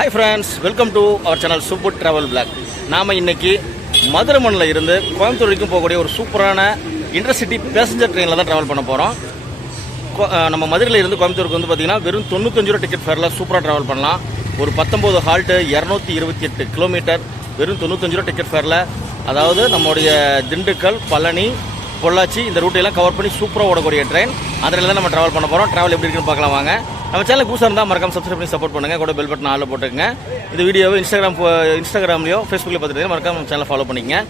Hi friends, welcome to our channel super travel blog. நாம் இன்றைக்கி மதுரை மண்ணில் இருந்து கோயம்புத்தூர் வரைக்கும் போகக்கூடிய ஒரு சூப்பரான இன்டர்சிட்டி பேசஞ்சர் ட்ரெயினில் தான் ட்ராவல் பண்ண போகிறோம். நம்ம மதுரையில் இருந்து கோயம்புத்தூருக்கு வந்து பார்த்திங்கன்னா வெறும் 95 ரூபா டிக்கெட் ஃபேரில் சூப்பராக ட்ராவல் பண்ணலாம். ஒரு 19 ஹால்ட்டு 228 கிலோமீட்டர் வெறும் 95 ரூபா டிக்கெட் ஃபேரில். அதாவது நம்முடைய திண்டுக்கல், பழனி, பொள்ளாச்சி இந்த ரூட்டையெல்லாம் கவர் பண்ணி சூப்பராக ஓடக்கூடிய ட்ரெயின். அதில் தான் நம்ம ட்ராவல் பண்ண போகிறோம். ட்ராவல் எப்படி இருக்குன்னு பார்க்கலாம் வாங்க. நம்ம சேனலுக்கு புதுசாக இருந்தால் மறக்காம சப்ஸ்கிரைப் பண்ணி சப்போர்ட் பண்ணுங்கள். கூட பெல் பட்டன் ஆளில் போட்டுக்கங்க. இந்த வீடியோவை இன்ஸ்டாகிராம்லையோ ஃபேஸ்புக்கில் பார்த்துட்டு மறக்காம நம்ம சேனலை ஃபாலோ பண்ணிக்கங்க.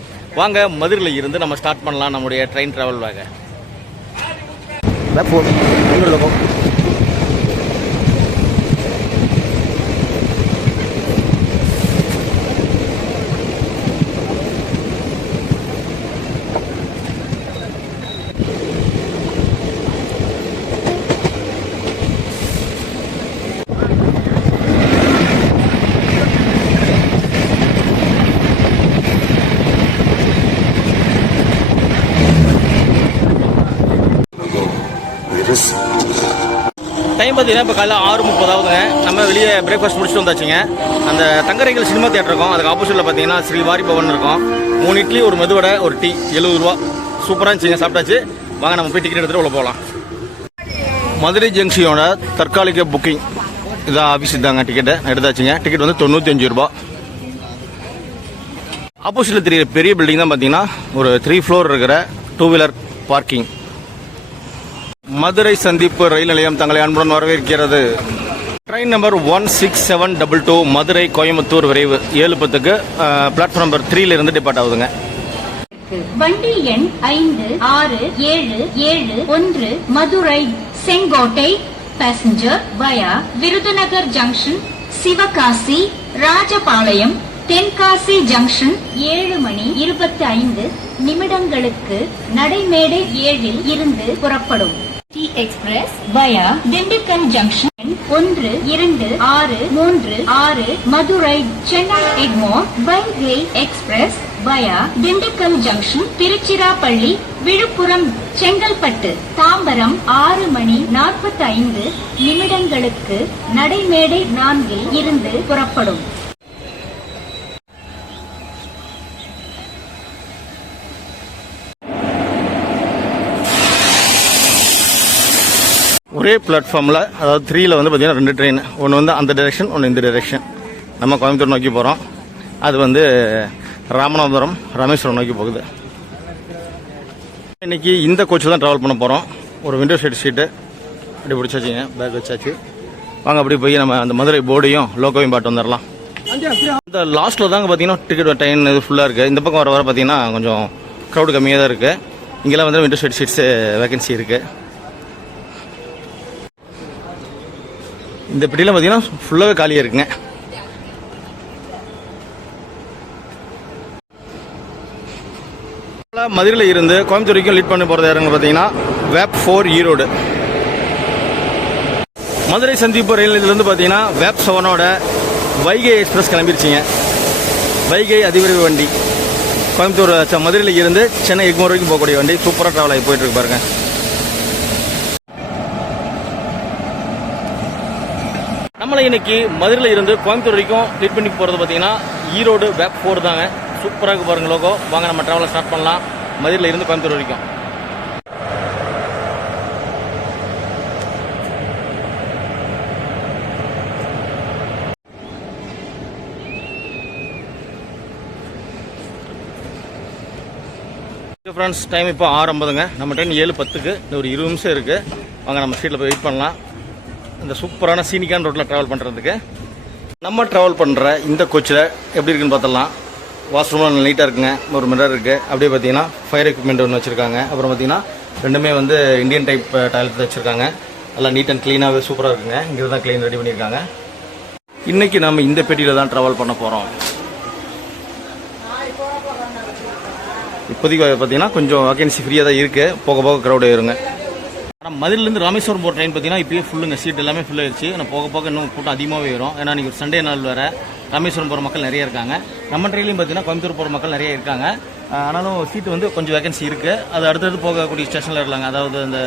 வாங்க மதுரையில் இருந்து நம்ம ஸ்டார்ட் பண்ணலாம் நம்முடைய ட்ரெயின் ட்ராவல் வாங்க. டைம் பார்த்தீங்கன்னா இப்போ காலையில் 6:30 ஆகுதுங்க. நம்ம வெளியே பிரேக்ஃபாஸ்ட் முடிச்சுட்டு வந்தாச்சுங்க. அந்த தங்கரைகள் சினிமா தியேட்டர் இருக்கும், அதுக்கு ஆப்போசிட்டில் பார்த்தீங்கன்னா ஸ்ரீ வாரி பவன் இருக்கும். 3 இட்லி, ஒரு மெதுவடை, ஒரு டீ, 70 ரூபா. சூப்பராக இருந்துச்சுங்க, சாப்பிட்டாச்சு. வாங்க நம்ம போய் டிக்கெட் எடுத்துகிட்டு உள்ள போகலாம். மதுரை ஜங்ஷனோட தற்காலிக புக்கிங் இதான் ஆஃபீஸ் இதாங்க. டிக்கெட்டை எடுத்தாச்சுங்க. டிக்கெட் வந்து 95 ரூபா. ஆப்போசிட்டில் தெரியுற பெரிய பில்டிங் தான் பார்த்தீங்கன்னா ஒரு 3 ஃப்ளோர் இருக்கிற 2 வீலர் பார்க்கிங். மதுரை சந்திப்பு ரயில் நிலையம் தங்களை அன்புடன் வரவேற்கிறது. ட்ரெயின் நம்பர் 16722 மதுரை கோயம்புத்தூர் விரைவு 7:10க்கு பிளாட்ஃபார்ம் நம்பர் 3ல இருந்து டிபார்ட் ஆகுதுங்க. வண்டி எண் 567771 Madurai Sengottai passenger via Virudhunagar junction, Sivakasi, Rajapalayam, Tenkasi junction 7:25 நடைமேடை 7ல் இருந்து புறப்படும். டி express via Dindigul junction 123636 Madurai Chennai Egmore. Vaigai express via Dindigul junction Tiruchirappalli, Villupuram, Chengalpattu, Tambaram 6:45 நடைமேடை 4ல் இருந்து புறப்படும். ஒரே பிளாட்ஃபார்மில், அதாவது 3ல வந்து பார்த்தீங்கன்னா 2 ட்ரெயின். ஒன்று வந்து அந்த டைரெக்ஷன், ஒன்று இந்த டைரெக்ஷன். நம்ம கோயம்புத்தூர் நோக்கி போகிறோம். அது வந்து ராமநாதபுரம், ராமேஸ்வரம் நோக்கி போகுது. இன்றைக்கி இந்த கோச்சில் தான் ட்ராவல் பண்ண போகிறோம். ஒரு விண்டோ சீட்டு அப்படி பிடிச்சாச்சுங்க, பேக் வச்சாச்சு. வாங்க அப்படி போய் நம்ம அந்த மதுரை போர்டையும் லோக்கோவையும் பாட்டு வந்துடலாம். இந்த லாஸ்ட்டில் தாங்க பார்த்தீங்கன்னா டிக்கெட் ட்ரெயின் இது ஃபுல்லாக இருக்குது. இந்த பக்கம் வர பார்த்தீங்கன்னா கொஞ்சம் க்ரௌடு கம்மியாக தான் இருக்குது. இங்கெல்லாம் வந்து விண்டோ சீட்ஸு வேகன்சி இருக்குது. இந்த பெட்டியில் பார்த்தீங்கன்னா ஃபுல்லாகவே காலியாக இருக்குங்க. மதுரையில் இருந்து கோயம்புத்தூர் வரைக்கும் லீட் பண்ணி போகிறது யாருங்க பார்த்தீங்கன்னா வேப் 4 ஈரோடு. மதுரை சந்திப்பு ரயில் நிலையத்திலேருந்து பார்த்தீங்கன்னா வேப் 7ஓட வைகை எக்ஸ்பிரஸ் கிளம்பிருச்சிங்க. வைகை அதிவிரைவு வண்டி கோயம்புத்தூர் மதுரையில் இருந்து சென்னை எக்மோர் வரைக்கும் போகக்கூடிய வண்டி. சூப்பராக ட்ராவல் ஆகி போயிட்டு இருக்கு பாருங்க. நம்மளை இன்னைக்கு மதுரையில் இருந்து கோயம்புத்தூர் வரைக்கும் லீட் பண்ணி போகிறது பார்த்தீங்கன்னா ஈரோடு வேப் 4 தாங்க. சூப்பராக இருக்கு பாருங்க லோகோ. வாங்க நம்ம ட்ராவலை ஸ்டார்ட் பண்ணலாம் மதுரையில் இருந்து கோயம்புத்தூர் வரைக்கும். ஃப்ரெண்ட்ஸ், டைம் இப்போ 6:50ங்க. நம்ம ட்ரெயின் 7:10க்கு ஒரு 20 நிமிஷம் இருக்குது. வாங்க நம்ம சீட்டில் போய் வெயிட் பண்ணலாம். இந்த சூப்பரான சீனிக்கான ரோட்டில் ட்ராவல் பண்ணுறதுக்கு நம்ம ட்ராவல் பண்ணுற இந்த கோச்சில் எப்படி இருக்குன்னு பார்த்தலாம். வாஷ்ரூம்லாம் நீட்டாக இருக்குங்க. ஒரு மிரர் இருக்குது. அப்படியே பார்த்தீங்கன்னா ஃபயர் எக்யூப்மெண்ட் ஒன்று வச்சுருக்காங்க. அப்புறம் பார்த்தீங்கன்னா ரெண்டுமே வந்து இந்தியன் டைப் டாய்லெட் வச்சுருக்காங்க. நல்லா நீட் அண்ட் க்ளீனாகவே சூப்பராக இருக்குங்க. இங்கே தான் க்ளீன் ரெடி பண்ணியிருக்காங்க. இன்றைக்கி நம்ம இந்த பெட்டியில் தான் ட்ராவல் பண்ண போகிறோம். இப்போதைக்கு பார்த்தீங்கன்னா கொஞ்சம் வேகன்சி ஃப்ரீயாக தான் இருக்குது. போக போக க்ரௌட் ஆயிருங்க. ஆனால் மதுரையிலேருந்து ராமேஸ்வரம் போகிற ட்ரெயின் பார்த்தீங்கன்னா இப்போயே ஃபுல்லுங்க. சீட் எல்லாமே ஃபுல் ஆயிடுச்சு. ஆனால் போக போக இன்னும் கூட்டம் அதிகமாகவே வரும். ஏன்னா நீங்கள் சண்டே நாள் வேறு ராமேஸ்வரம் போகிற மக்கள் நிறைய இருக்காங்க. நம்ம ட்ரெயின்லையும் பார்த்தீங்கன்னா கோயம்புத்தூர் போகிற மக்கள் நிறைய இருக்காங்க. ஆனாலும் சீட்டு வந்து கொஞ்சம் வேகன்சி இருக்குது. அது அடுத்தடுத்து போகக்கூடிய ஸ்டேஷனில் இருக்காங்க. அதாவது அந்த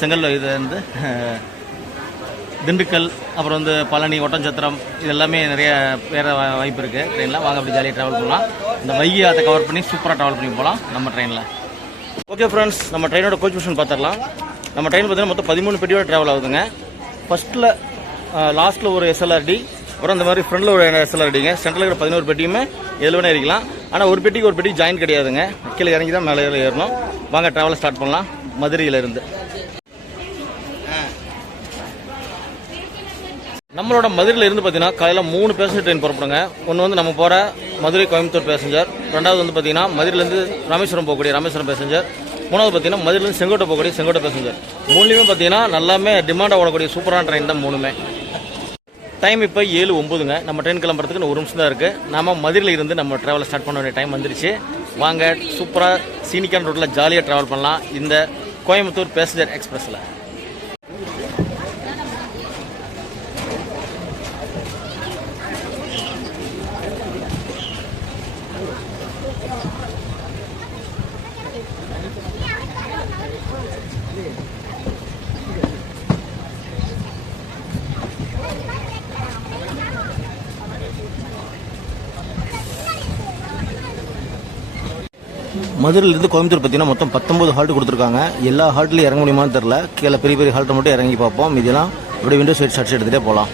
செங்கல் இது வந்து திண்டுக்கல், அப்புறம் வந்து பழனி, ஒட்டன்சத்திரம், இது எல்லாமே நிறைய வேற வாய்ப்பு இருக்குது ட்ரெயினில். வாங்க அப்படி ஜாலியாக ட்ராவல் பண்ணலாம். இந்த வைகை ஆற்றை கவர் பண்ணி சூப்பராக ட்ராவல் பண்ணி போகலாம் நம்ம ட்ரெயினில். ஓகே ஃப்ரெண்ட்ஸ், நம்ம ட்ரெயினோட கோச் மிஷன் பார்த்துடலாம். நம்ம ட்ரெயின் பார்த்தீங்கன்னா மொத்தம் 13 பெட்டியோட ட்ராவல் ஆகுதுங்க. ஃபஸ்ட்டில் லாஸ்ட்டில் ஒரு SLRD, அப்புறம் இந்த மாதிரி ஃப்ரண்டில் ஒரு SLRDங்க. சென்ட்ரலில் இருக்கிற 11 பெட்டியுமே எதில் வேணால் இருக்கலாம். ஆனால் ஒரு பெட்டிக்கு ஒரு பெட்டி ஜாயின் கிடையாதுங்க. கீழே இறங்கி தான் மேலே ஏறணும். வாங்க ட்ராவலை ஸ்டார்ட் பண்ணலாம் மதுரையிலேருந்து. நம்மளோட மதுரையில் இருந்து பார்த்தீங்கன்னா காலையில் 3 பேசஞ்சர் ட்ரெயின் புறப்படுங்க. ஒன்று வந்து நம்ம போகிற மதுரை கோயம்புத்தூர் பேசஞ்சர், ரெண்டாவது வந்து பார்த்தீங்கன்னா மதுரையிலேருந்து ராமேஸ்வரம் போகக்கூடிய ராமேஸ்வரம் பேசஞ்சர், மூணாவது பார்த்தீங்கன்னா மதுரையிலேருந்து செங்கோட்டை போகக்கூடிய செங்கோட்டை பேசஞ்சர். மூணுலேயுமே பார்த்தீங்கன்னா நல்லாமே டிமாண்டாக ஓடக்கூடிய சூப்பரான ட்ரெயின் தான் மூணுமே. டைம் இப்போ 7:09ங்க. நம்ம ட்ரெயின் கிளம்புறதுக்கு 1 நிமிஷம் தான் இருக்குது. நம்ம மதுரையில் இருந்து நம்ம ட்ராவலை ஸ்டார்ட் பண்ண வேண்டிய டைம் வந்துருச்சு. வாங்க சூப்பராக சீனிக்கான ரோட்டில் ஜாலியாக ட்ராவல் பண்ணலாம் இந்த கோயம்புத்தூர் பேசஞ்சர் எக்ஸ்பிரஸில். மதுரையிலேருந்து கோயம்புத்தூர் பார்த்தீங்கன்னா மொத்தம் 19 ஹால்ட் கொடுத்துருக்காங்க. எல்லா ஹால்ட்லையும் இறங்க முடியுமான்னு தெரில. கீழே பெரிய பெரிய ஹால்ட்டை மட்டும் இறங்கி பார்ப்போம். இதெல்லாம் அப்படியே விண்டோ சைட் ஷார்ட்ஸ் எடுத்துகிட்டே போகலாம்.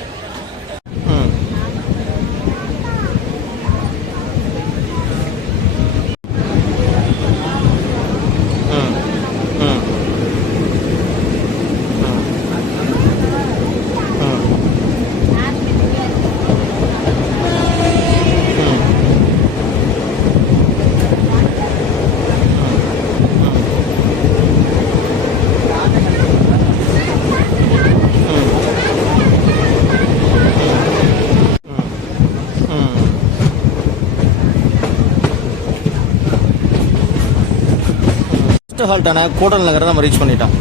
ஃபர்ஸ்ட் ஹால்ட்டான கோடல் நகரை நம்ம ரீச் பண்ணிட்டோம்.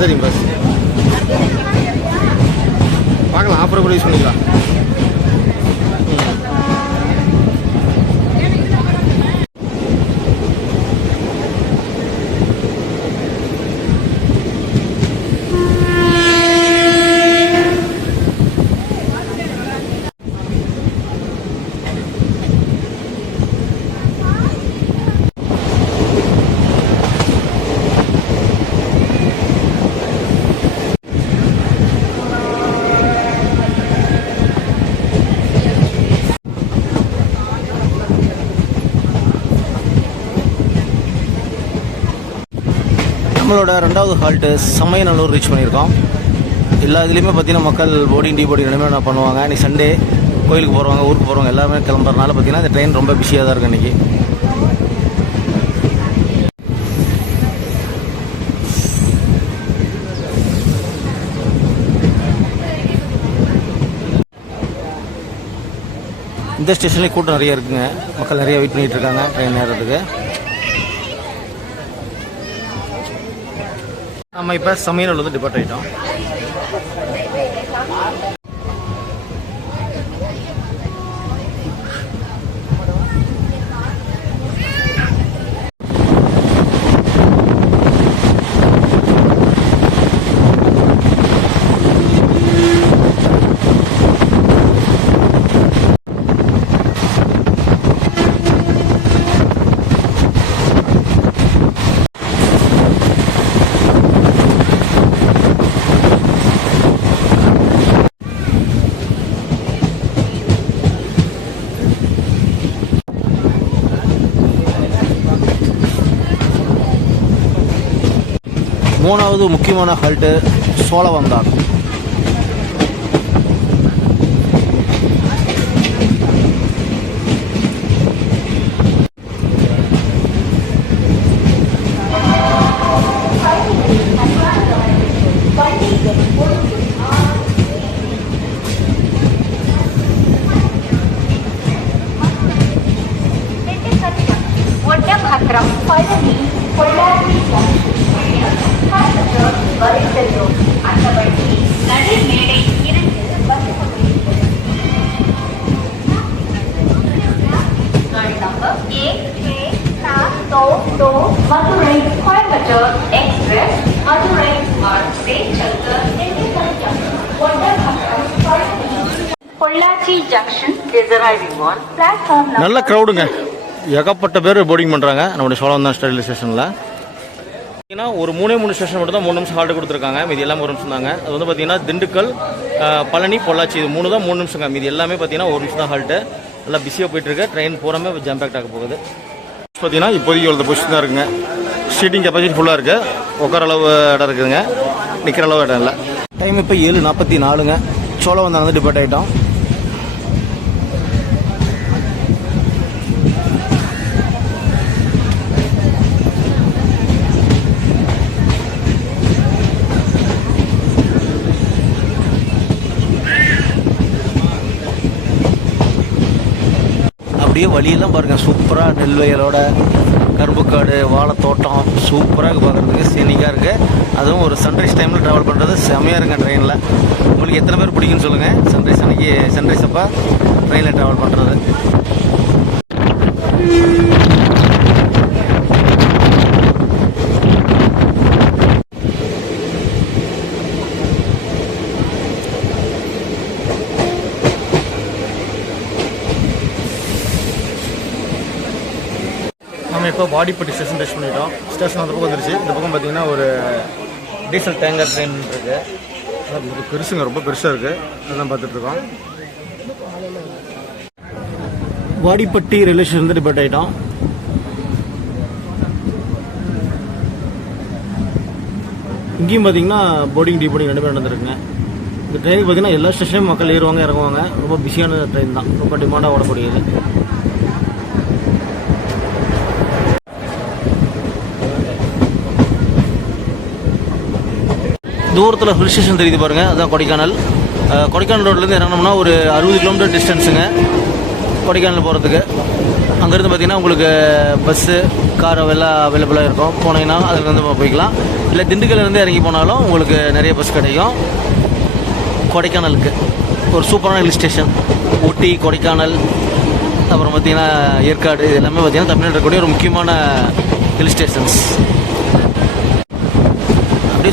சரிங்க பஸ் பார்க்கலாம். ஆஃபர் கூட யூஸ் பண்ணிக்கலாம். நம்மளோட ரெண்டாவது ஹால்ட்டு சமயநல்லூர் ரீச் பண்ணியிருக்கோம். எல்லா இதுலேயுமே பார்த்தீங்கன்னா மக்கள் போர்டிங் போர்டிங் ரெண்டுமே என்ன பண்ணுவாங்க. இன்றைக்கி சண்டே கோயிலுக்கு போகிறவங்க, ஊருக்கு போகிறவங்க எல்லாருமே கிளம்புறதுனால பார்த்தீங்கன்னா இந்த ட்ரெயின் ரொம்ப பிஸியாக தான் இருக்குது இன்றைக்கி. இந்த ஸ்டேஷன்லேயும் கூட்டம் நிறைய இருக்குங்க. மக்கள் நிறைய வெயிட் பண்ணிகிட்டு இருக்காங்க ட்ரெயின் ஏறுறதுக்கு. நம்ம இப்போ சமையல் வந்து டிபார்ட் ஆகிட்டோம். மூணாவது முக்கியமான ஹால்ட்டு சோழவந்தான். ஒட்டன்சத்திரம் பழனி பொள்ளாச்சி வரை செல்லும் அந்த வழி நடைமேடை 2 வந்து கொண்டிருக்கிறது. Number A6 Madurai Coimbatore express Madurai மார்க்கே சங்கர் Pollachi junction is arriving on platform number. நல்ல க்ரௌடுங்க, ஏகப்பட்ட பேர் போர்டிங் பண்ணுறாங்க நம்முடைய சோழவந்தான் ரயில்வே ஸ்டேஷனில். பார்த்தீங்கன்னா ஒரு 3 ஸ்டேஷன் மட்டும் தான் 3 நிமிஷம் ஹால்ட்டு கொடுத்துருக்காங்க, மீதி எல்லாம் 1 நிமிஷம் தாங்க. அது வந்து பார்த்தீங்கன்னா திண்டுக்கல், பழனி, பொள்ளாச்சி இது 3 தான் 3 நிமிஷங்க. மீதி எல்லாமே பார்த்தீங்கன்னா 1 நிமிஷம் தான் ஹால்ட்டு. நல்லா பிஸியாக போயிட்டுருக்கு. ட்ரெயின் பூராமே ஜாம் பேக்ட் ஆக போகுது. பார்த்தீங்கன்னா இப்போதைக்கு ஒரு பொசிஷன் தான் இருக்குங்க. சீட்டிங் கெப்பாசிட்டி ஃபுல்லாக இருக்குது. உட்கார அளவு இடம் இருக்குதுங்க, நிற்கிற அளவு இடம் இல்லை. டைம் இப்போ 7:44ங்க. சோழவந்தான் வந்து டிபார்ட் ஆகிட்டோம். அப்படியே வழியெல்லாம் பாருங்கள், சூப்பராக நெல் வயலோட கரும்புக்காடு, வாழைத்தோட்டம் சூப்பராக பார்க்குறதுக்கு சீனிக்காக இருக்குது. அதுவும் ஒரு சன்ரைஸ் டைமில் ட்ராவல் பண்ணுறது செம்மையாக இருக்குங்க ட்ரெயினில். உங்களுக்கு எத்தனை பேர் பிடிக்குன்னு சொல்லுங்கள். சன்ரைஸ் அன்றைக்கி சன்ரைஸ் அப்போ ட்ரெயினில் ட்ராவல் பண்ணுறது. நம்ம இப்போ வாடிப்பட்டி ஸ்டேஷன் டச் பண்ணிட்டோம். ஸ்டேஷன் அந்த பக்கம் வந்துருச்சு. இந்த பக்கம் பார்த்தீங்கன்னா ஒரு டீசல் டேங்கர் ட்ரெயின் இருக்குது. அது பெருசுங்க, ரொம்ப பெருசாக இருக்குது. அதெல்லாம் பார்த்துட்ருக்கோம். வாடிப்பட்டி ரயில்வே ஸ்டேஷன் வந்து டிபார்ட் ஆகிட்டோம். இங்கேயும் பார்த்தீங்கன்னா போர்டிங் டீபோர்டிங் 2 பேர் நடந்துருக்குங்க. இந்த ட்ரெயினுக்கு பார்த்தீங்கன்னா எல்லா ஸ்டேஷனும் மக்கள் ஏறுவாங்க இறங்குவாங்க. ரொம்ப பிஸியான ட்ரெயின் தான், ரொம்ப டிமாண்டாக ஓடக்கூடியது. தூரத்தில் ஹில் ஸ்டேஷன் தெரியுது பாருங்கள், அதுதான் கொடைக்கானல். கொடைக்கானல் ரோட்லேருந்து இறங்கினோம்னா ஒரு 60 கிலோமீட்டர் டிஸ்டன்ஸுங்க கொடைக்கானல் போகிறதுக்கு. அங்கேருந்து பார்த்தீங்கன்னா உங்களுக்கு பஸ்ஸு, கார் எல்லாம் அவைலபிளாக இருக்கும். போனீங்கன்னா அதில் வந்து போய்க்கலாம். இல்லை திண்டுக்கல்லேருந்து இறங்கி போனாலும் உங்களுக்கு நிறைய பஸ் கிடைக்கும். கொடைக்கானலுக்கு ஒரு சூப்பரான ஹில் ஸ்டேஷன். ஊட்டி, கொடைக்கானல், அப்புறம் பார்த்திங்கன்னா ஏற்காடு, இது எல்லாமே பார்த்திங்கன்னா தமிழ்நாட்டில் இருக்கக்கூடிய ஒரு முக்கியமான ஹில் ஸ்டேஷன்ஸ்.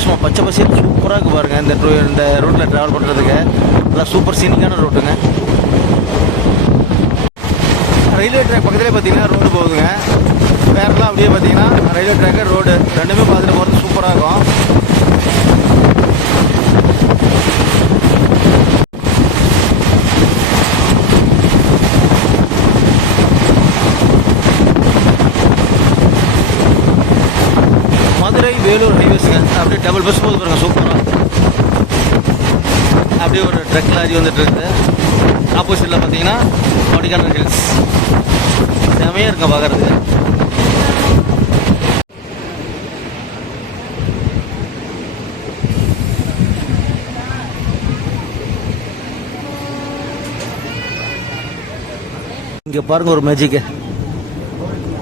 சும்மா பச்சை பசியில் சூப்பராக இருக்குது பாருங்கள். இந்த ரூட்டில் ட்ராவல் பண்ணுறதுக்கு நல்லா சூப்பர் சீனிக்கான ரூட்டுங்க. ரயில்வே ட்ராக் பக்கத்துலேயே பார்த்தீங்கன்னா ரோடு போகுதுங்க. வேறெல்லாம் அப்படியே பார்த்தீங்கன்னா ரயில்வே ட்ராக்கு ரோடு ரெண்டுமே பார்த்துட்டு போகிறது சூப்பராக இருக்கும். மதுரை வேலூர் ஹைவேஸுங்க. அப்படியே டபுள் பஸ் போகுது பாருங்க, சூப்பராக. அப்படியே ஒரு ட்ரக் லாரி வந்துட்டு இருக்குது. ஆப்போசிட்டில் பார்த்தீங்கன்னா கொடைக்கானல் ஹில்ஸ் செமையாக இருக்க பார்க்குறதுக்கு. இங்கே பாருங்கள் ஒரு மேஜிக்கு.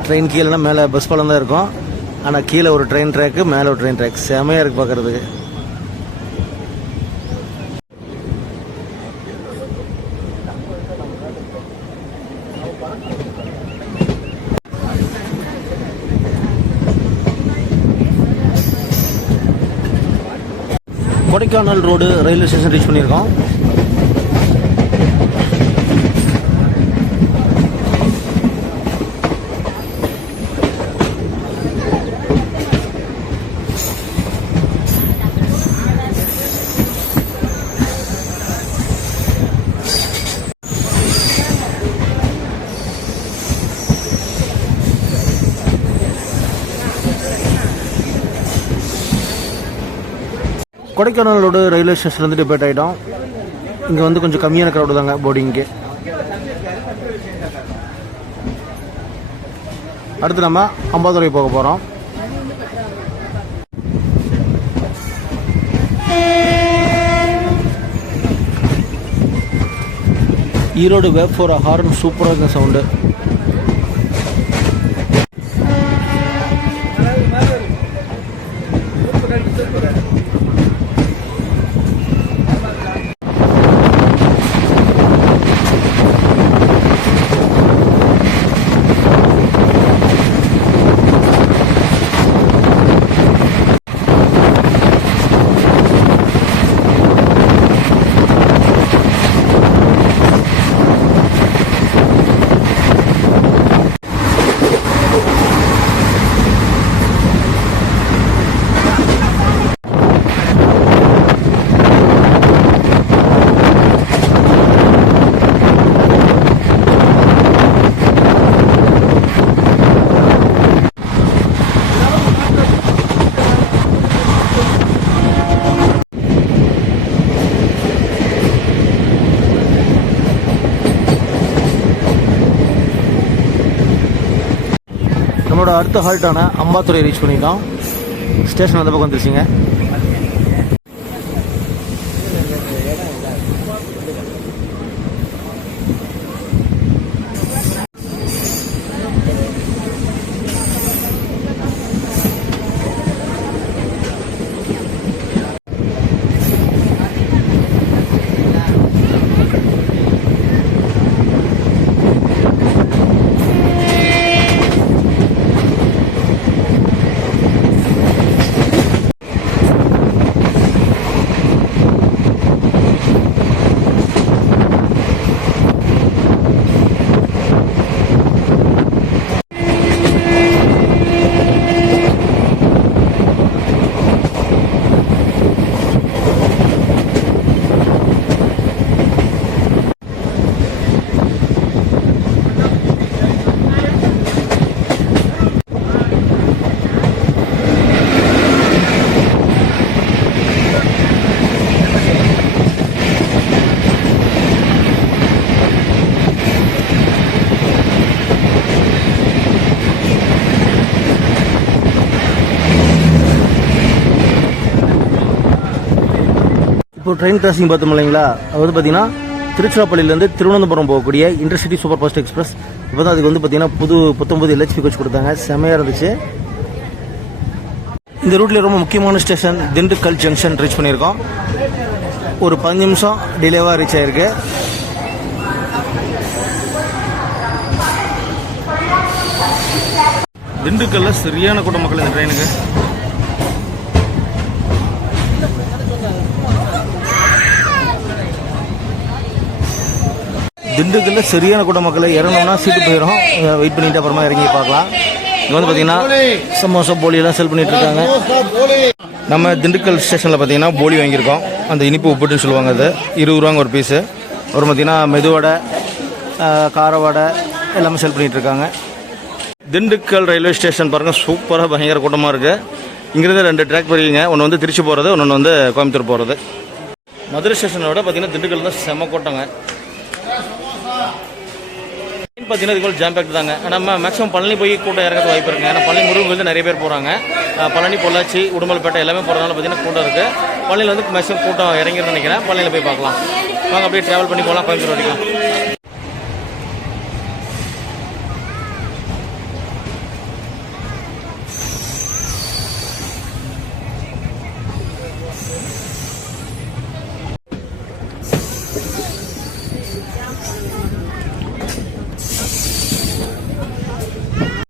ட்ரெயின் கீழேனா மேலே பஸ் பாலம் தான் இருக்கும். ஆனால் கீழே ஒரு ட்ரெயின் ட்ராக்கு, மேலே ஒரு ட்ரெயின் ட்ராக் செமையாக இருக்குது பார்க்குறதுக்கு. Kodaikanal road railway station reach பண்ணியிருக்கோம். கொடைக்கானல் ரோடு ரயில்வே ஸ்டேஷன்லேருந்து டிபேட் ஆகிட்டோம். இங்கே வந்து கொஞ்சம் கம்மியான க்ரௌடு தாங்க போர்டிங்க்கு. அடுத்து நம்ம அம்பாதுரை போக போகிறோம். ஈரோடு வேப் 4 ஹார்ன் சூப்பராக இருக்க சவுண்டு. நம்மளோட அடுத்த ஹால்ட்டான அம்பாத்துறை ரீச் பண்ணிட்டோம். ஸ்டேஷன் அந்த பக்கம் வந்துருச்சுங்க. இப்போ ட்ரெயின் கிராசிங் பார்த்தோம் இல்லைங்களா, அது வந்து பார்த்தீங்கன்னா திருச்சிராப்பள்ளியிலேருந்து திருவனந்தபுரம் போகக்கூடிய இன்டர்சிட்டி சூப்பர் ஃபாஸ்ட் எக்ஸ்பிரஸ். இப்போ தான் அதுக்கு வந்து பார்த்தீங்கன்னா 19 LHP கோச் கொடுத்தாங்க. செமையாக இருந்துச்சு. இந்த ரூட்டில் ரொம்ப முக்கியமான ஸ்டேஷன் திண்டுக்கல் ஜங்ஷன் ரீச் பண்ணியிருக்கோம். ஒரு 15 நிமிஷம் டிலேவாக ரீச் ஆயிருக்கு. திண்டுக்கல்ல சரியான கூட்டம் மக்கள் இந்த ட்ரெயினுக்கு. திண்டுக்கல்ல சரியான கூட்டம் மக்களை இறங்கணும்னா சீட்டு போயிடும். வெயிட் பண்ணிட்டு அப்புறமா இறங்கி பார்க்கலாம். இங்கே வந்து பார்த்தீங்கன்னா சமோசா போலி எல்லாம் செல் பண்ணிட்டு இருக்காங்க. நம்ம திண்டுக்கல் ஸ்டேஷனில் பார்த்தீங்கன்னா போலி வாங்கியிருக்கோம். அந்த இனிப்பு உப்புட்டுன்னு சொல்லுவாங்க. அது 20 ரூபாங்க ஒரு பீஸு. அப்புறம் பார்த்தீங்கன்னா மெதுவடை, கார வடை எல்லாமே செல் பண்ணிட்டு இருக்காங்க. திண்டுக்கல் ரயில்வே ஸ்டேஷன் பாருங்கள், சூப்பராக பயங்கர கூட்டமாக இருக்குது. இங்கேருந்து 2 ட்ராக் போறீங்க. ஒன்று வந்து திருச்சி போகிறது, ஒன்று வந்து கோயம்புத்தூர் போகிறது. மதுரை ஸ்டேஷனோட பார்த்தீங்கன்னா திண்டுக்கல் தான் செம கூட்டங்க. பார்த்தீங்கன்னா இதுக்கு ஜாம் பேக் தாங்க. நம்ம மேக்ஸிமம் பழனி போய் கூட்டம் இறங்கிறது வாய்ப்பு இருக்குங்க. ஏன்னா பழனி முருகன் கோயில் நிறைய பேர் போகிறாங்க. பழனி, பொள்ளாச்சி, உடுமலைப்பேட்டை எல்லாமே போகிறதுனால பார்த்தீங்கன்னா கூட்டம் இருக்குது. பழனியில் வந்து மேக்ஸிமம் கூட்டம் இறங்கிருன்னு நினைக்கிறேன். பழனியில் போய் பார்க்கலாம் வாங்க. அப்படியே ட்ராவல் பண்ணி போகலாம் கோயம்புத்தூர் வரைக்கும்.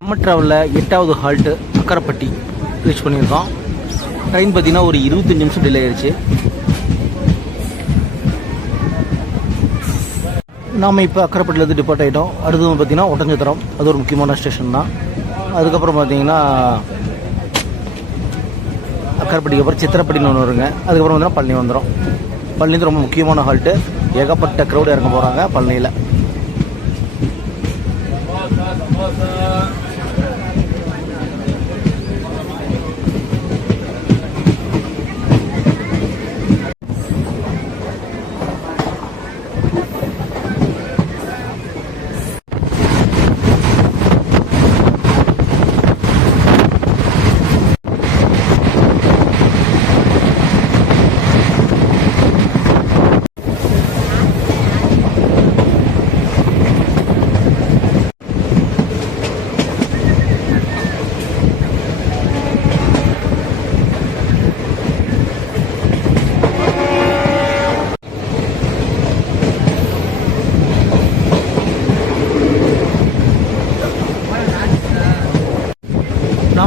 நம்ம ட்ராவலில் 8வது ஹால்ட்டு அக்கரைப்பட்டி ரீச் பண்ணியிருக்கோம். ட்ரெயின் பார்த்தீங்கன்னா ஒரு 25 நிமிஷம் டிலே ஆயிடுச்சு. நாம் இப்போ அக்கரைப்பட்டிலேருந்து டிபார்ட் ஆகிட்டோம். அடுத்தது பார்த்தீங்கன்னா ஒட்டஞ்சத்திரம், அது ஒரு முக்கியமான ஸ்டேஷன் தான். அதுக்கப்புறம் பார்த்தீங்கன்னா அக்கரைப்பட்டிக்கு அப்புறம் சித்திரப்பட்டின்னு ஒன்று வருங்க. அதுக்கப்புறம் பார்த்தீங்கன்னா பழனி வந்துடும். பழனி ரொம்ப முக்கியமான ஹால்ட்டு. ஏகப்பட்ட க்ரௌடு இறங்க போகிறாங்க பழனியில்.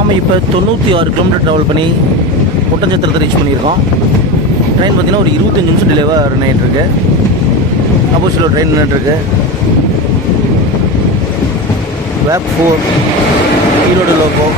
நாம் இப்போ 96 கிலோமீட்டர் ட்ராவல் பண்ணி ஒட்டஞ்சத்திரத்தை ரீச் பண்ணியிருக்கோம். ட்ரெயின் பார்த்திங்கன்னா ஒரு 25 நிமிஷம் டிலேவாக ரன் ஆகிட்டுருக்கு. ஆப்போசிட்டில் ட்ரெயின் நின்றுட்டுருக்கு. வேப் 4 ஈரோடு லோக்கோ.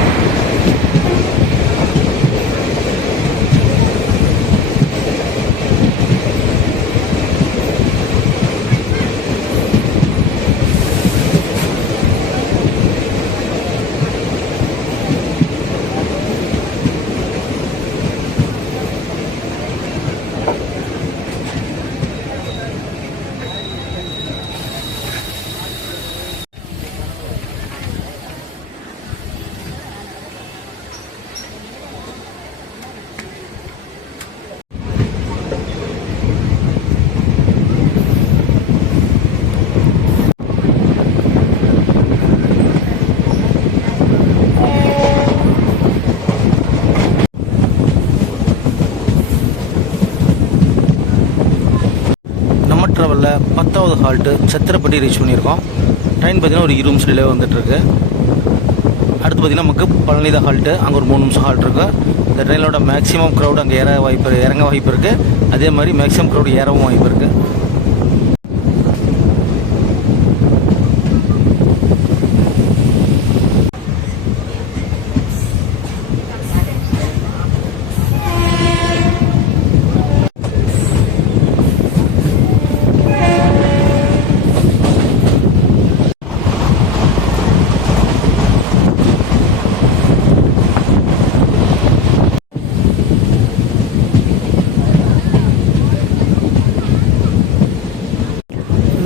ட்ராவலில் 10வது ஹால்ட்டு சத்திரப்பட்டி ரீச் பண்ணியிருக்கோம். ட்ரெயின் பார்த்திங்கன்னா ஒரு 20 நிமிஷம் டிலே வந்துட்டுருக்கு. அடுத்து பார்த்திங்கன்னா நமக்கு பழனி தான் ஹால்ட்டு. அங்கே ஒரு 3 நிமிஷம் ஹால்ட் இருக்குது. இந்த ட்ரெயினோட மேக்ஸிமம் க்ரௌட் அங்கே இறங்க வாய்ப்பு இருக்குது. அதே மாதிரி மேக்ஸிமம் க்ரௌட் ஏறவும் வாய்ப்பு இருக்குது.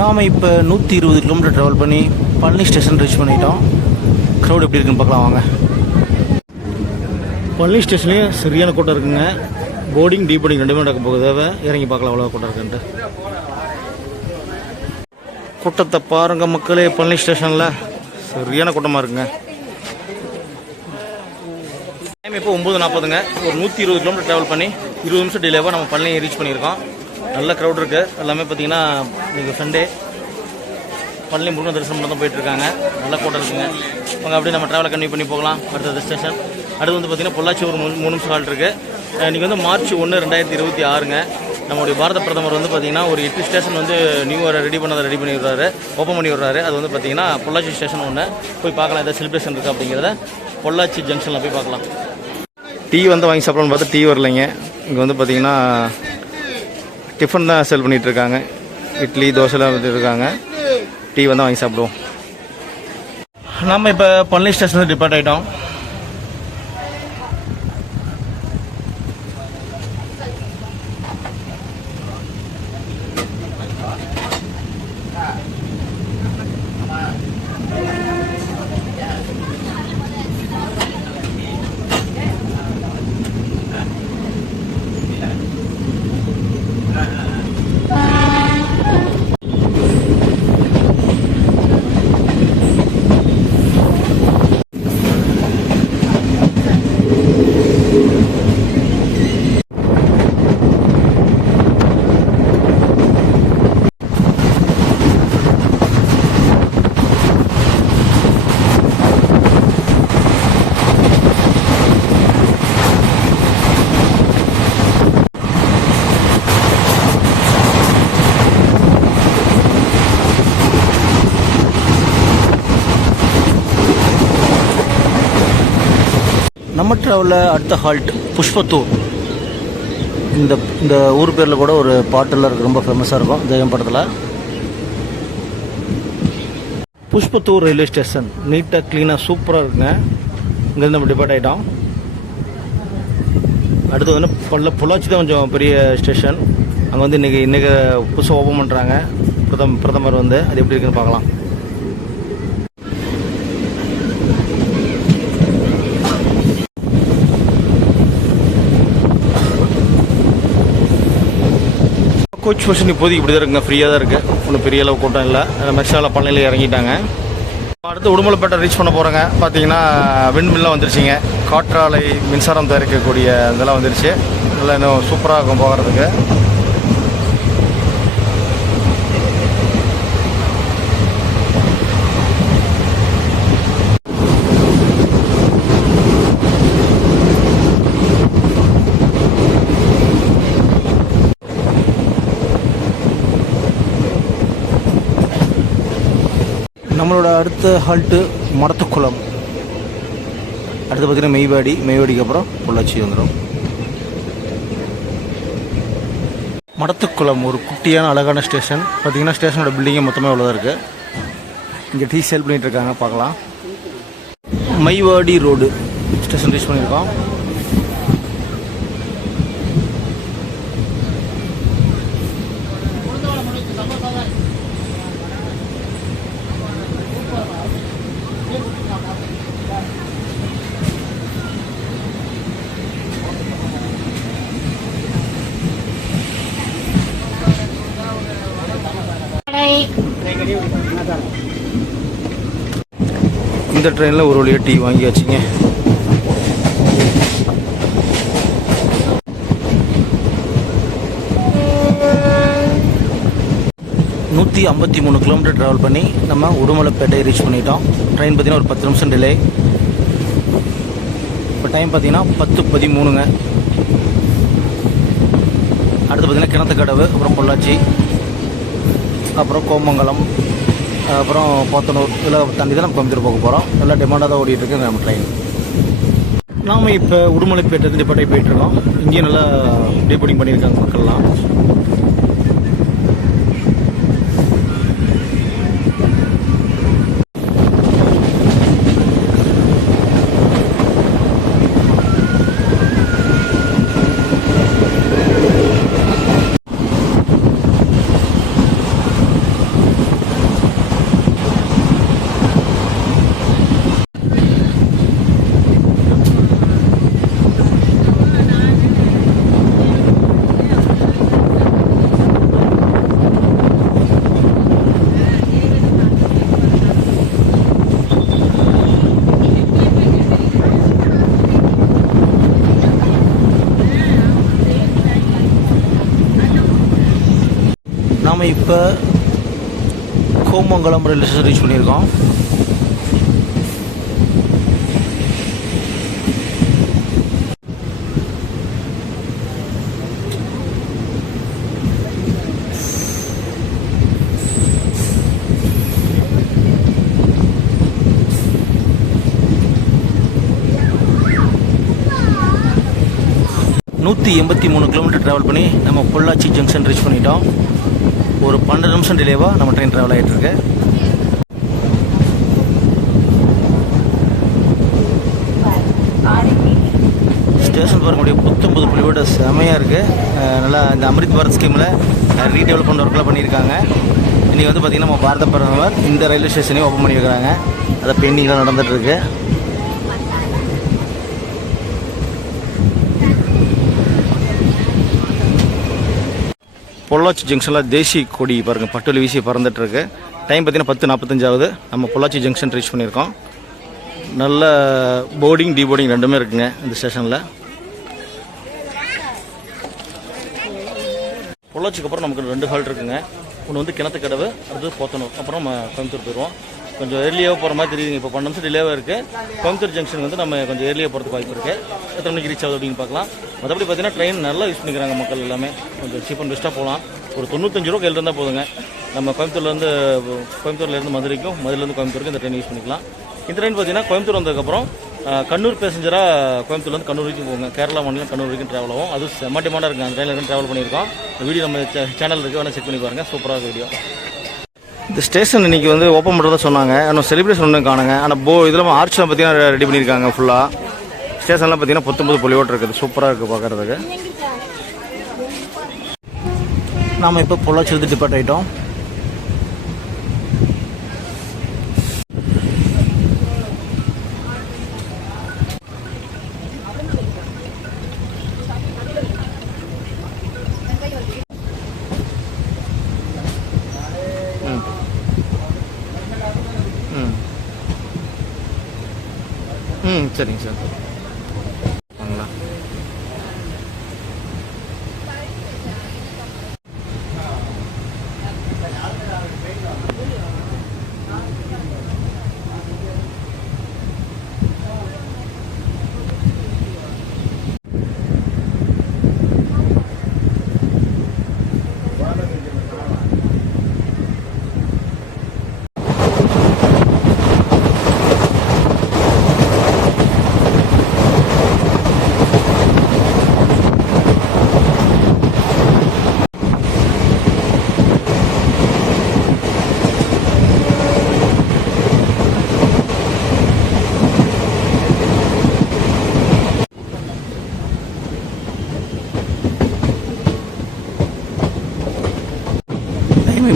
நாம் இப்போ 120 கிலோமீட்டர் ட்ராவல் பண்ணி பழனி ஸ்டேஷன் ரீச் பண்ணிட்டோம். க்ரௌட் எப்படி இருக்குன்னு பார்க்கலாம் வாங்க. பழனி ஸ்டேஷன்லேயும் சரியான கூட்டம் இருக்குங்க. போர்டிங் டீபோர்டிங் ரெண்டுமே நடக்க போகுது. இறங்கி பார்க்கலாம் அவ்வளோ கூட்டம் இருக்குன்ட்டு. கூட்டத்தை பாருங்க மக்களே. பழனி ஸ்டேஷனில் சரியான கூட்டமாக இருக்குங்க. டைம் இப்போ 9:40ங்க. ஒரு 120 கிலோமீட்டர் ட்ராவல் பண்ணி 20 நிமிஷம் டிலேவாக நம்ம பழனி ரீச் பண்ணியிருக்கோம். நல்ல க்ரௌட் இருக்குது. எல்லாமே பார்த்தீங்கன்னா இன்றைக்கி சண்டே பழனி முருகன் தரிசனம் பண்ண தான் போயிட்டுருக்காங்க. நல்ல கூட்டம் இருக்குங்க. அவங்க அப்படியே நம்ம ட்ராவலை கன்டினியூ பண்ணி போகலாம். அடுத்த ஸ்டேஷன் அடுத்து வந்து பார்த்திங்கன்னா பொள்ளாச்சி ஒரு 3 நிமிஷம் ஹால்ட் இருக்குது. இன்றைக்கி வந்து March 1, 2026ங்க. நம்முடைய பாரத பிரதமர் வந்து பார்த்திங்கன்னா ஒரு 8 ஸ்டேஷன் வந்து நியூ ரெடி பண்ணி விடுறாரு, ஓப்பன் பண்ணி விடுறாரு. அது வந்து பார்த்திங்கன்னா பொள்ளாச்சி ஸ்டேஷன் ஒன்று போய் பார்க்கலாம். எதாவது செலிப்ரேஷன் இருக்குது அப்படிங்கிறத பொள்ளாச்சி ஜங்ஷனில் போய் பார்க்கலாம். டீ வந்து வாங்கி சாப்பிடலான்னு பார்த்தா டீ வரலைங்க. இங்கே வந்து பார்த்திங்கன்னா டிஃபன் தான் செல் பண்ணிகிட்ருக்காங்க. இட்லி தோசைலாம் வந்துருக்காங்க. டீ வந்து வாங்கி சாப்பிடுவோம். நம்ம இப்போ பழனி ஸ்டேஷன் டிபார்ட் ஆகிட்டோம். நம்ம ட்ராவலில் அடுத்த ஹால்ட் புஷ்பத்தூர். இந்த ஊர் பேரில் கூட ஒரு பாட்டில் இருக்குது, ரொம்ப ஃபேமஸாக இருக்கும் ஜெயம் படத்தில். புஷ்பத்தூர் ரயில்வே ஸ்டேஷன் நீட்டாக க்ளீனாக சூப்பராக இருக்குங்க. இங்கேருந்து நம்ம டிபார்ட் ஆகிட்டோம். அடுத்து வந்து பொள்ளாச்சி தான் கொஞ்சம் பெரிய ஸ்டேஷன். அங்கே வந்து இன்றைக்கி புதுசாக ஓப்பன் பண்ணுறாங்க. பிரதமர் வந்து அது எப்படி இருக்குன்னு பார்க்கலாம். கோச் பஸ் இப்போதைக்கு இப்படி தான் இருக்குங்க, ஃப்ரீயாக தான் இருக்குது. ஒன்றும் பெரிய அளவு கூட்டம் இல்லை. மெக்ஸால பழனியில் இறங்கிட்டாங்க. அடுத்து உடுமலைப்பேட்டை ரீச் பண்ண போகிறேங்க. பார்த்தீங்கன்னா விண்ட் மில்லாம் வந்துருச்சுங்க. காற்றாலை மின்சாரம் தயாரிக்கக்கூடிய இதெல்லாம் வந்துருச்சு. நல்லா இன்னும் சூப்பராக இருக்கும் போகிறதுக்கு. நம்மளோட அடுத்த ஹால்ட்டு மடத்துக்குளம். அடுத்து பார்த்திங்கன்னா மெய்வாடிக்கு அப்புறம் பொள்ளாச்சி வந்துடும். மடத்துக்குளம் ஒரு குட்டியான அழகான ஸ்டேஷன். பார்த்திங்கன்னா ஸ்டேஷனோட பில்டிங்கே மொத்தமாக அவ்வளோதான் இருக்குது. இங்கே டீ சேல் பண்ணிகிட்ருக்காங்க, பார்க்கலாம். மெய்வாடி ரோடு ஸ்டேஷன் ரீச் பண்ணியிருக்கோம். இந்த ட்ரெயினில் ஒரு வழியாக டீ வாங்கியாச்சுங்க. நூற்றி 53 கிலோமீட்டர் ட்ராவல் பண்ணி நம்ம உடுமலைப்பேட்டை ரீச் பண்ணிட்டோம். ட்ரெயின் பார்த்திங்கன்னா ஒரு 10 நிமிஷம் டிலே. இப்போ டைம் பார்த்திங்கன்னா 10:13ங்க. அடுத்து பார்த்திங்கன்னா கிணத்துக்கடவு, அப்புறம் பொள்ளாச்சி, அப்புறம் கோமங்கலம், அப்புறம் போத்தனூர், இதெல்லாம் தாண்டி தான் நம்ம கோயம்புத்தூர் போக போகிறோம். நல்லா டிமாண்டாக தான் ஓடிட்டுருக்கு நம்ம ட்ரெயின். நாம் இப்போ உடுமலைப்பேட்டை டிபார்ட்டை போயிட்டுருக்கோம். இங்கேயும் நல்லா டீபோர்டிங் பண்ணியிருக்காங்க மக்கள்லாம். நாம் இப்போ கோமங்கலம் ரயில்வே ஸ்டேஷன் ரீச் பண்ணியிருக்கோம். நூற்றி 83 கிலோமீட்டர் ட்ராவல் பண்ணி நம்ம பொள்ளாச்சி ஜங்ஷன் ரீச் பண்ணிட்டோம். ஒரு 12 நிமிஷம் டிலேவாக நம்ம ட்ரெயின் ட்ராவல் ஆகிட்டுருக்கு. ஸ்டேஷன் பார்க்கக்கூடிய புத்தம்புது புள்ளியோட செமையாக இருக்குது. நல்லா இந்த அமிர்த் பாரத் ஸ்கீமில் ரீடெவலப்மெண்ட் ஒர்க்கெலாம் பண்ணியிருக்காங்க. இன்றைக்கி வந்து பார்த்திங்கன்னா நம்ம பாரத பிரதமர் இந்த ரயில்வே ஸ்டேஷனையும் ஓப்பன் பண்ணியிருக்கிறாங்க. அதை பெயிண்டிங்லாம் நடந்துகிட்ருக்கு. பொள்ளாச்சி ஜங்ஷனில் தேசிய கொடி பாருங்கள் பட்டுல வீசி பறந்துட்டுருக்கு. டைம் பார்த்திங்கன்னா 10:45 ஆகுது. நம்ம பொள்ளாச்சி ஜங்ஷன் ரீச் பண்ணியிருக்கோம். நல்ல போர்டிங் டீபோர்டிங் ரெண்டுமே இருக்குங்க இந்த ஸ்டேஷனில். பொள்ளாச்சிக்கு அப்புறம் நமக்கு 2 ஹால்ட் இருக்குங்க. ஒன்று வந்து கிணத்துக்கடவு, அடுத்து போத்தனூர், அப்புறம் நம்ம கோயம்புத்தூர் போயிடுவோம். கொஞ்சம் ஏர்லியாக போகிற மாதிரி தெரியுதுங்க. இப்போ 12 நிமிஷம் டிலேவாக இருக்குது. கோயம்புத்தூர் ஜங்ஷன் வந்து நம்ம கொஞ்சம் ஏர்லியாக போகிறதுக்கு வாய்ப்பு இருக்குது. எத்தனை மணிக்கு ரீச் ஆகுது அப்படின்னு பார்க்கலாம். மற்றபடி பார்த்தீங்கன்னா ட்ரெயின் நல்லா யூஸ் பண்ணிக்கிறாங்க மக்கள் எல்லாமே. கொஞ்சம் சீப் அண்ட் பெஸ்ட்டாக போகலாம். ஒரு 95 ரூபா கையில் இருந்தால் போதுங்க. நம்ம கோயம்புத்தூர்லேருந்து மதுரைக்கும், மதுரையிலேருந்து கோயம்புத்தூருக்கு இந்த ட்ரெயின் யூஸ் பண்ணிக்கலாம். இந்த ட்ரெயின் பார்த்தீங்கன்னா கோயம்புத்தூர் வந்ததுக்கப்புறம் கண்ணூர் பேசஞ்சராக கோயம்புத்தூர்லேருந்து கண்ணூர் வரைக்கும் போங்க. கேரளா மாநிலம் கண்ணூர் வரைக்கும் ட்ராவல் ஆகும். அது செம்ம டிமாண்டாக இருக்குது. அந்த ட்ரெயினில் ட்ராவல் பண்ணியிருக்கோம். இந்த வீடியோ நம்ம சேனல் இருக்குது, வேணால் செக் பண்ணி பாருங்கள். சூப்பராக வீடியோ. இந்த ஸ்டேஷன் இன்றைக்கி வந்து ஓப்பன் பண்ணுறதா சொன்னாங்க. ஆனால் செலிப்ரேஷன் ஒன்றும் காணுங்க. ஆனால் இதெல்லாம் ஆர்ச்லாம் பார்த்தீங்கன்னா ரெடி பண்ணியிருக்காங்க ஃபுல்லாக. ஸ்டேஷன்லாம் பார்த்தீங்கன்னா 19 புள்ளியோடு இருக்குது. சூப்பராக இருக்குது பார்க்குறதுக்கு. நாம் இப்போ பொள்ளாச்சியிலிருந்து டிபார்ட் ஆகிட்டோம். சரிங்க சார். வாங்களா.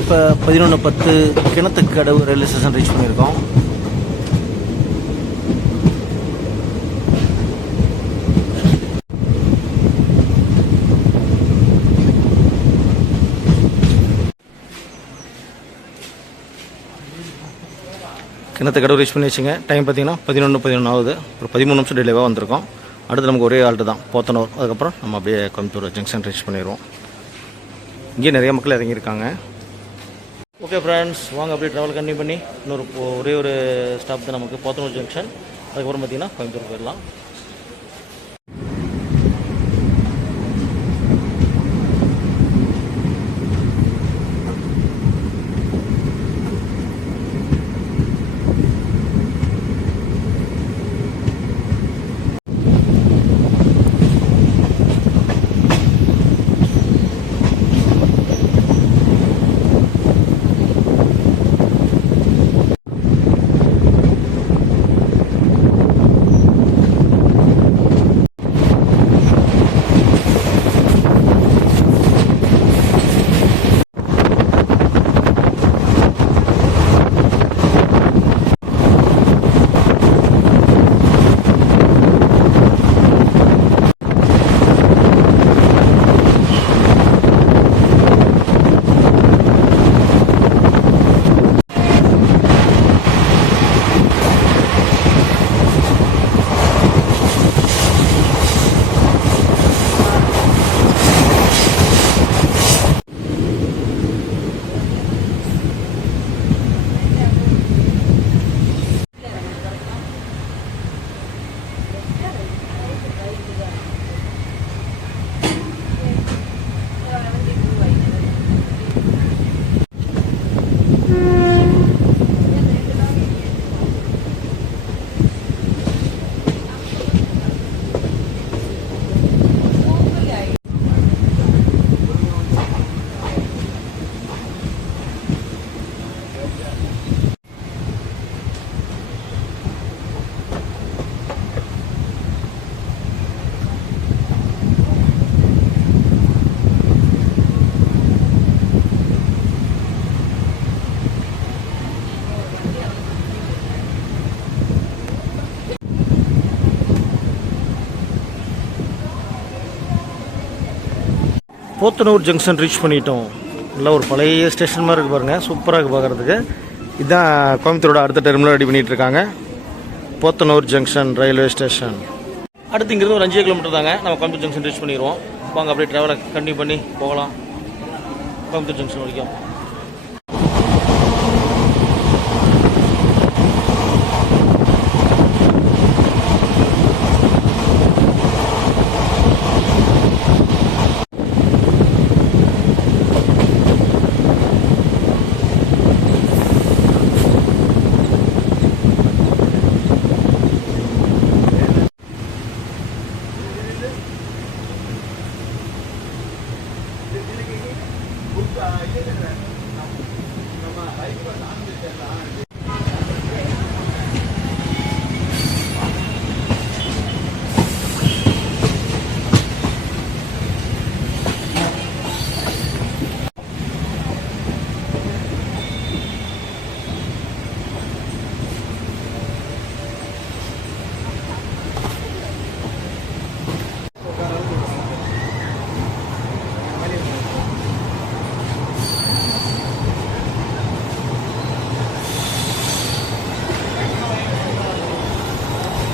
இப்போ 11:10 கிணத்துக்கடவு ரயில்வே ஸ்டேஷன் ரீச் பண்ணியிருக்கோம். கிணத்துக்கடவு ரீச் பண்ணி வச்சுங்க. டைம் பார்த்தீங்கன்னா 11:11 ஆகுது. ஒரு 13 நிமிஷம் டிலேவாக வந்திருக்கோம். அடுத்து நமக்கு ஒரே ஆல்ட்டு தான் போத்தனூர். அதுக்கப்புறம் நம்ம அப்படியே கோயம்புத்தூர் ஜங்ஷன் ரீச் பண்ணிடுவோம். இங்கே நிறைய மக்கள் இறங்கியிருக்காங்க. ஓகே ஃப்ரெண்ட்ஸ், வாங்க அப்படியே ட்ராவல் கண்டினியூ பண்ணி ஒரே ஒரு ஸ்டாப் தான் நமக்கு போத்தனூர் ஜங்ஷன். அதுக்கப்புறம் பார்த்தீங்கன்னா கோயம்புத்தூர் போயிடலாம். போத்தனூர் ஜங்ஷன் ரீச் பண்ணிட்டோம். நல்லா ஒரு பழைய ஸ்டேஷன் மாதிரி இருக்குது பாருங்கள். சூப்பராக இருக்குது பார்க்குறதுக்கு. இதுதான் கோயம்புத்தூரோட அடுத்த டெர்மினல் ரெடி பண்ணிகிட்டு இருக்காங்க. Podanur junction railway station. அடுத்து இங்கிருந்து ஒரு 5 கிலோமீட்டர் தாங்க. நம்ம கோயம்புத்தூர் ஜங்ஷன் ரீச் பண்ணிடுவோம். வாங்க அப்படியே ட்ராவலை கண்டினியூ பண்ணி போகலாம் கோயம்புத்தூர் ஜங்ஷன் வரைக்கும்.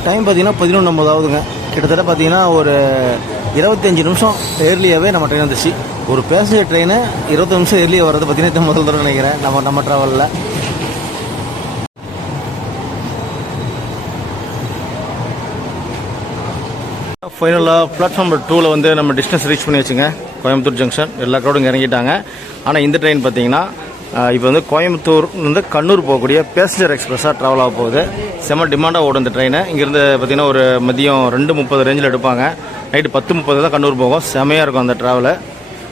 டைம் பார்த்தீங்கன்னா 11:50 ஆகுதுங்க. கிட்டத்தட்ட பார்த்தீங்கன்னா ஒரு 25 நிமிஷம் ஏர்லியாகவே நம்ம ட்ரெயின் வந்துச்சு. ஒரு பேசஞ்சர் ட்ரெயினை 20 நிமிஷம் ஏர்லியாக வர்றது பார்த்தீங்கன்னா முதல் தடவை நினைக்கிறேன் நம்ம ட்ராவலில். ஃபைனலாக பிளாட்ஃபார்ம் நம்பர் 2ல் வந்து நம்ம டிஸ்டன்ஸ் ரீச் பண்ணி வச்சுங்க. கோயம்புத்தூர் ஜங்ஷன் எல்லா க்ரௌடும் இறங்கிட்டாங்க. ஆனால் இந்த ட்ரெயின் பார்த்தீங்கன்னா இப்போ வந்து கோயம்புத்தூர்லேருந்து கண்ணூர் போகக்கூடிய பேசஞ்சர் எக்ஸ்பிரஸாக ட்ராவல் ஆக போகுது. செம்ம டிமாண்டாக ஓடும் இந்த ட்ரெயினை. இங்கேருந்து பார்த்தீங்கன்னா ஒரு மதியம் 2:30 ரேஞ்சில் எடுப்பாங்க. நைட்டு 10:30 தான் கண்ணூர் போகும். செமையாக இருக்கும் அந்த ட்ராவலு.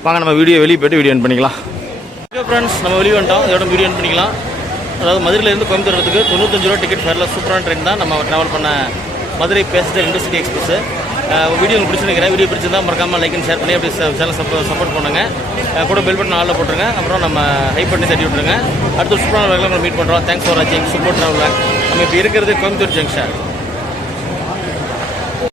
வாங்க நம்ம வெளியே போய்ட்டு வீடியோ என் பண்ணிக்கலாம். ஓகே ஃப்ரெண்ட்ஸ், நம்ம வெளியே வந்துட்டோம். இதோட வீடியோ என் பண்ணிக்கலாம். அதாவது மதுரையிலேருந்து கோயம்புத்தூர் வரதுக்கு 95 ரூபா டிக்கெட் ஃபேரில் சூப்பரான ட்ரெயின் தான் நம்ம ட்ராவல் பண்ண Madurai passenger intercity express. Video உங்களுக்கு பிடிச்சிருக்கிறேன். வீடியோ பிடிச்சிருந்தா மறக்காமல் லைக் அண்ட் ஷேர் பண்ணி அப்படி சேனல் சப்போர்ட் பண்ணுங்க. கூட பெல் பட்டன் ஆளில் போட்டுருங்க. அப்புறம் நம்ம ஹைப் பண்ணி தட்டி விட்டுருங்க. அடுத்த சூப்பரான வேலை உங்களை மீட் பண்ணுறோம். தேங்க்ஸ் ஃபார் வாட்சிங் சூப்பர் ட்ராவல். நம்ம இப்போ இருக்கிறது கோயம்புத்தூர் ஜங்ஷன்.